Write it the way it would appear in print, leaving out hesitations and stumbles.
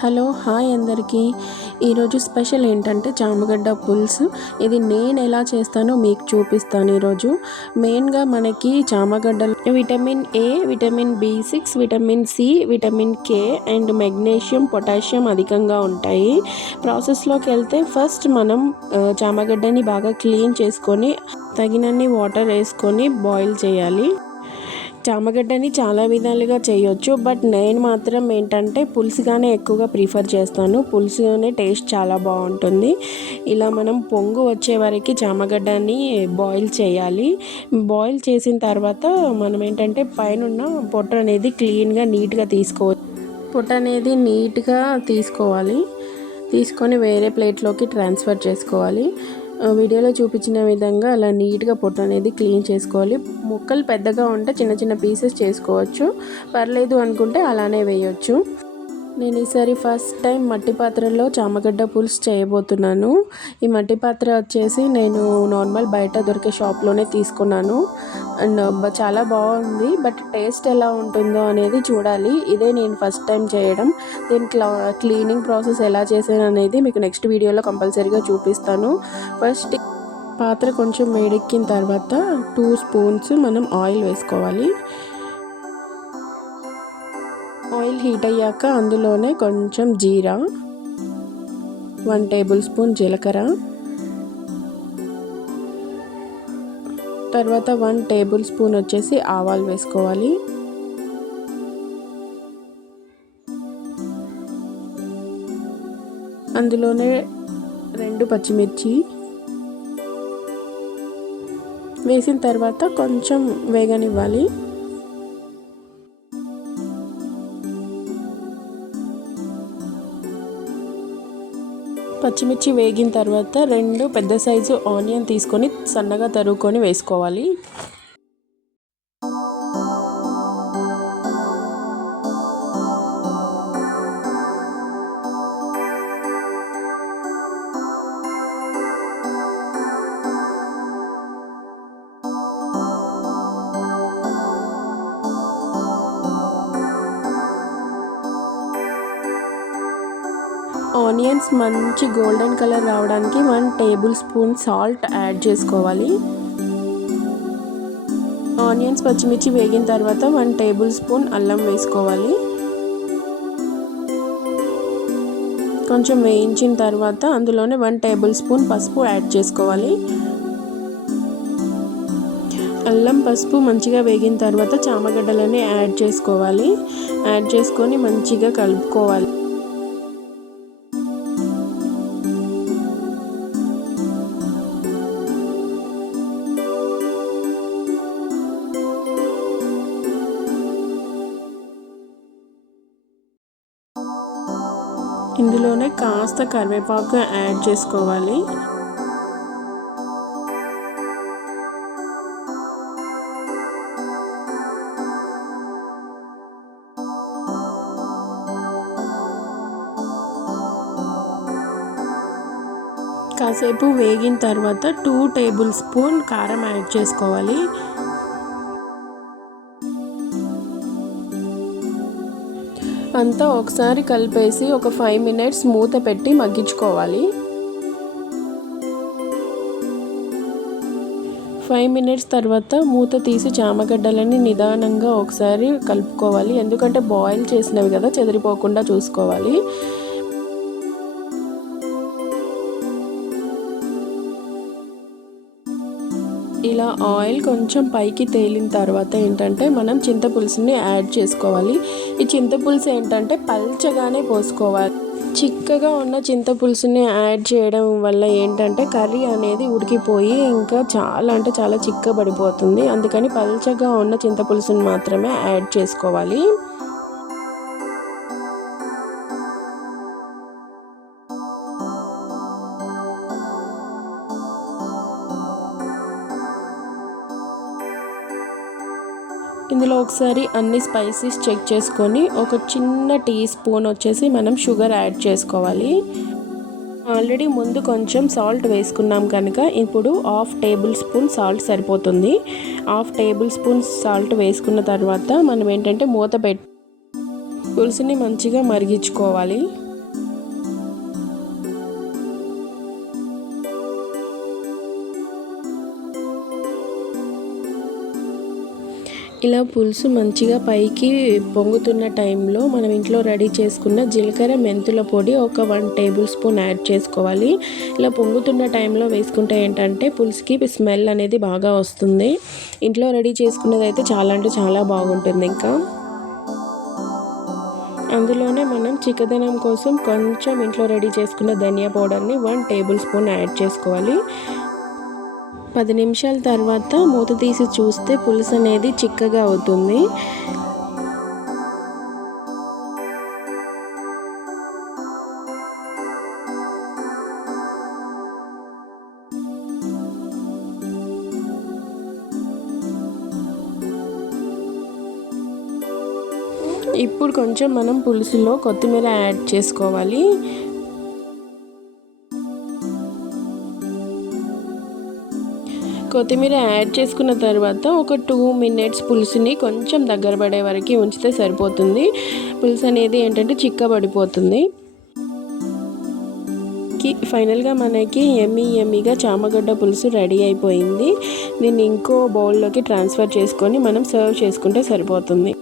Hello hi అందరికీ. ఈరోజు special ఏంటంటే చామగడ్డ పులుసు. ఇది నేను ఎలా చేస్తానో మీకు చూపిస్తాను ఈరోజు. మెయిన్గా మనకి చామగడ్డలో vitamin A, vitamin B6, vitamin C, vitamin K and magnesium, potassium అధికంగా ఉంటాయి. ప్రాసెస్లోకి వెళ్తే ఫస్ట్ మనం చామగడ్డని బాగా క్లీన్ చేసుకొని తగినన్ని వాటర్ వేసుకొని బాయిల్ చేయాలి. చామగడ్డని చాలా విధాలుగా చేయొచ్చు, బట్ నేను మాత్రం ఏంటంటే పులుసుగానే ఎక్కువగా ప్రిఫర్ చేస్తాను. పులుసుగానే టేస్ట్ చాలా బాగుంటుంది. ఇలా మనం పొంగు వచ్చే వరకు చామగడ్డని బాయిల్ చేయాలి. బాయిల్ చేసిన తర్వాత మనం ఏంటంటే పైన పొట్టు అనేది క్లీన్గా నీట్గా పొట్టు అనేది నీట్గా తీసుకొని వేరే ప్లేట్లోకి ట్రాన్స్ఫర్ చేసుకోవాలి. వీడియోలో చూపించిన విధంగా అలా నీట్గా పొట్టు అనేది క్లీన్ చేసుకోవాలి. ముక్కలు పెద్దగా ఉంటే చిన్న చిన్న పీసెస్ చేసుకోవచ్చు, పర్లేదు అనుకుంటే అలానే వేయొచ్చు. నేను ఈసారి ఫస్ట్ టైం మట్టి పాత్రలో చామగడ్డ పులుసు చేయబోతున్నాను. ఈ మట్టి పాత్ర వచ్చేసి నేను నార్మల్ బయట దొరికే షాప్లోనే తీసుకున్నాను. అండ్ చాలా బాగుంది, బట్ టేస్ట్ ఎలా ఉంటుందో అనేది చూడాలి. ఇదే నేను ఫస్ట్ టైం చేయడం. దీని క్లీనింగ్ ప్రాసెస్ ఎలా చేశాను అనేది మీకు నెక్స్ట్ వీడియోలో కంపల్సరీగా చూపిస్తాను. ఫస్ట్ పాత్ర కొంచెం వేడెక్కిన తర్వాత 2 స్పూన్స్ మనం ఆయిల్ వేసుకోవాలి. ఆయిల్ హీట్ అయ్యాక అందులోనే కొంచెం జీరా, 1 టేబుల్ స్పూన్ జీలకర్ర, తర్వాత 1 టేబుల్ స్పూన్ వచ్చేసి ఆవాలు వేసుకోవాలి. అందులోనే 2 పచ్చిమిర్చి వేసిన తర్వాత కొంచెం వేగనివ్వాలి. పచ్చిమిర్చి వేగిన తర్వాత 2 పెద్ద సైజు ఆనియన్ తీసుకొని సన్నగా తరుక్కొని వేసుకోవాలి. ఆనియన్స్ మంచి గోల్డెన్ కలర్ రావడానికి 1 టేబుల్ స్పూన్ సాల్ట్ యాడ్ చేసుకోవాలి. ఆనియన్స్ పచ్చిమిర్చి వేగిన తర్వాత 1 టేబుల్ స్పూన్ అల్లం వేసుకోవాలి. కొంచెం వేయించిన తర్వాత అందులోనే 1 టేబుల్ స్పూన్ పసుపు యాడ్ చేసుకోవాలి. అల్లం పసుపు మంచిగా వేగిన తర్వాత చామగడ్డలని యాడ్ చేసుకోవాలి. యాడ్ చేసుకొని మంచిగా కలుపుకోవాలి. ఇందులోనే కాస్త కరివేపాకు యాడ్ చేసుకోవాలి. కాసేపు వేగిన తర్వాత 2 టేబుల్ స్పూన్ కారం యాడ్ చేసుకోవాలి. అంతా ఒకసారి కలిపేసి ఒక 5 మినిట్స్ మూత పెట్టి మగ్గించుకోవాలి. 5 మినిట్స్ తర్వాత మూత తీసి చామగడ్డలని నిదానంగా ఒకసారి కలుపుకోవాలి. ఎందుకంటే బాయిల్ చేసినవి కదా, చెదిరిపోకుండా చూసుకోవాలి. ఇలా ఆయిల్ కొంచెం పైకి తేలిన తర్వాత ఏంటంటే మనం చింతపులుసుని యాడ్ చేసుకోవాలి. ఈ చింతపులుసు ఏంటంటే పల్చగానే పోసుకోవాలి. చిక్కగా ఉన్న చింతపులుసుని యాడ్ చేయడం వల్ల ఏంటంటే కర్రీ అనేది ఉడికిపోయి ఇంకా చాలా చిక్కబడిపోతుంది. అందుకని పల్చగా ఉన్న చింతపులుసుని మాత్రమే యాడ్ చేసుకోవాలి. ఇందులో ఒకసారి అన్ని స్పైసెస్ చెక్ చేసుకొని ఒక చిన్న టీ స్పూన్ వచ్చేసి మనం షుగర్ యాడ్ చేసుకోవాలి. ఆల్రెడీ ముందు కొంచెం సాల్ట్ వేసుకున్నాం కనుక ఇప్పుడు 1/2 టేబుల్ స్పూన్ సాల్ట్ సరిపోతుంది. 1/2 టేబుల్ స్పూన్ సాల్ట్ వేసుకున్న తర్వాత మనం ఏంటంటే మూత పెట్టి పులుసుని మంచిగా మరిగించుకోవాలి. ఇలా పులుసు మంచిగా పైకి పొంగుతున్న టైంలో మనం ఇంట్లో రెడీ చేసుకున్న జీలకర్ర మెంతుల పొడి ఒక 1 టేబుల్ స్పూన్ యాడ్ చేసుకోవాలి. ఇలా పొంగుతున్న టైంలో వేసుకుంటే ఏంటంటే పులుసుకి స్మెల్ అనేది బాగా వస్తుంది. ఇంట్లో రెడీ చేసుకున్నది అయితే చాలా అంటే చాలా బాగుంటుంది. ఇంకా అందులోనే మనం చిక్కదనం కోసం కొంచెం ఇంట్లో రెడీ చేసుకున్న ధనియా పౌడర్ని 1 టేబుల్ స్పూన్ యాడ్ చేసుకోవాలి. 10 నిమిషాల తర్వాత మూత తీసి చూస్తే పులుసు అనేది చిక్కగా అవుతుంది. ఇప్పుడు కొంచెం మనం పులుసులో కొత్తిమీర యాడ్ చేసుకోవాలి. కొత్తిమీర యాడ్ చేసుకున్న తర్వాత ఒక 2 మినిట్స్ పులుసుని కొంచెం దగ్గర పడే వరకు ఉంచితే సరిపోతుంది. పులుసు అనేది ఏంటంటే చిక్కబడిపోతుంది. ఫైనల్గా మనకి యమ్మీగా చామగడ్డ పులుసు రెడీ అయిపోయింది. దీన్ని ఇంకో బౌల్లోకి ట్రాన్స్ఫర్ చేసుకొని మనం సర్వ్ చేసుకుంటే సరిపోతుంది.